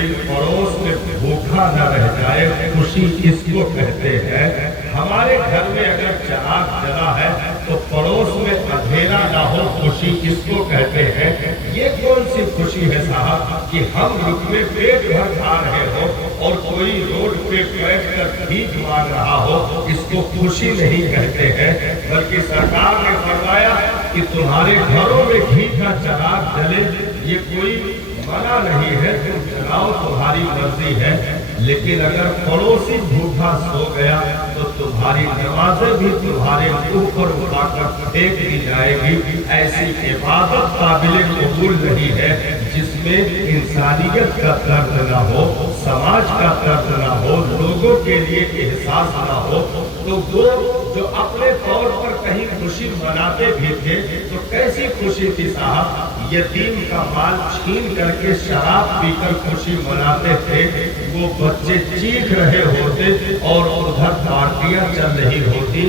कोई पड़ोस में भूखा न रह जाए, खुशी इसको कहते हैं। हमारे घर में अगर चिराग जला है तो पड़ोस में अंधेरा ना हो, खुशी इसको कहते हैं। ये कौन सी खुशी है साहब कि हम रुपये पेट भर खा रहे हो और कोई रोड पे बैठ कर भीख मांग रहा हो, इसको खुशी नहीं कहते हैं। बल्कि सरकार ने फरमाया कि तुम्हारे घरों में घी का चिराग जले, ये कोई मना नहीं है, तुम जलाओ, तुम्हारी मर्जी है। लेकिन अगर पड़ोसी भूखा सो गया तो तुम्हारी नमाजें भी तुम्हारे मुंह पर उठाकर फेंक दी जाएगी। ऐसी इबादत काबिल कबूल नहीं है जिसमें इंसानियत का दर्द न हो, समाज का दर्द न हो, लोगों के लिए एहसास न हो। तो वो जो अपने तौर पर कहीं खुशी मनाते भी थे तो कैसी खुशी थी साहब, यतीम का माल छीन करके शराब पीकर खुशी मनाते थे। वो बच्चे चीख रहे होते और उधर पार्टियां चल रही होती।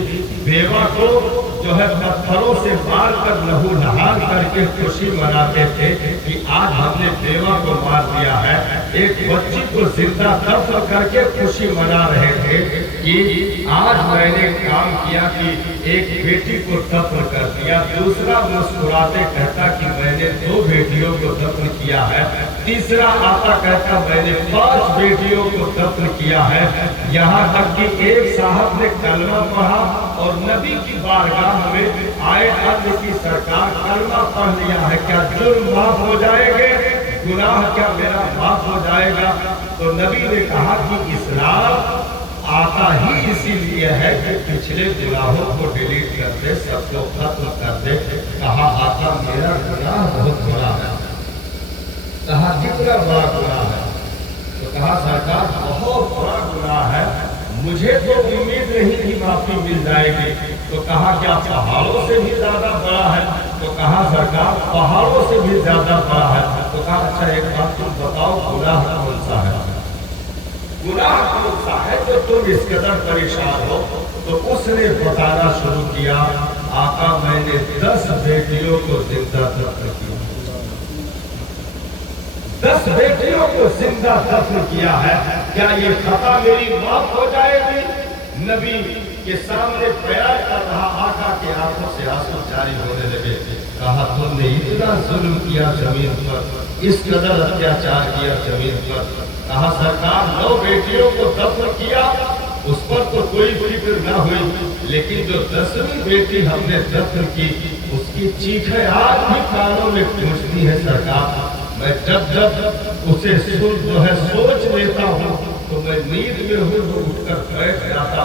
बेवा को जो है पत्थरों से मार कर लहू नहार करके खुशी मनाते थे कि आज हमने बेवा को मार दिया है। एक बच्ची को जिंदा दफन करके खुशी मना रहे थे कि आज मैंने काम किया कि एक बेटी को दफन कर दिया। दूसरा मुस्कुराते कहता कि मैंने 2 बेटियों को दफन किया है। तीसरा आता कहता मैंने 5 बेटियों को दफन किया है। यहाँ तक कि एक साहब ने कलमा पढ़ा और नबी की बारगाह में आए, अर्ज की सरकार कलमा पढ़ लिया है, क्या जुर्म माफ हो जाएंगे, गुनाह क्या मेरा माफ हो जाएगा? तो नबी ने कहा कि इस्लाम आता ही इसीलिए है कि पिछले गुनाहों को डिलीट कर दे, सबको खत्म कर दे। कहा आका मेरा गुनाह बहुत बड़ा है। कहा कितना बड़ा गुनाह है? तो कहा सरकार बहुत बड़ा गुनाह है, मुझे तो उम्मीद नहीं कि माफी मिल जाएगी। तो कहा क्या पहाड़ों से भी ज्यादा बड़ा है? तो कहा सरकार पहाड़ों से भी ज्यादा बड़ा है। तो कहा अच्छा एक बात तुम बताओ, गुनाह कौन सा है? गुनाह कौन सा है जो तुम इस कदर परेशान हो? तो उसने बताना शुरू किया, आका मैंने 10 बेटियों को जिंदा दफन किया। 10 बेटियों को जिंदा दफन किया है, क्या ये खता मेरी माफ हो जाएगी? नबी के सामने बयान कर रहा, आका के आंखों से आंसू जारी होने लगे। कहा तुमने इतना जुल्म किया जमीन पर, इस कदर अत्याचार किया जमीन पर। कहा सरकार 9 बेटियों को दफन किया, उस पर तो कोई फिक्र न हुई, लेकिन जो 10वीं बेटी हमने दफन की उसकी चीखें आज भी कानों में गूंजती है सरकार। मैं जब उसे जो है सोच लेता हूँ तो मैं नींद में हूँ तो उठकर बैठ जाता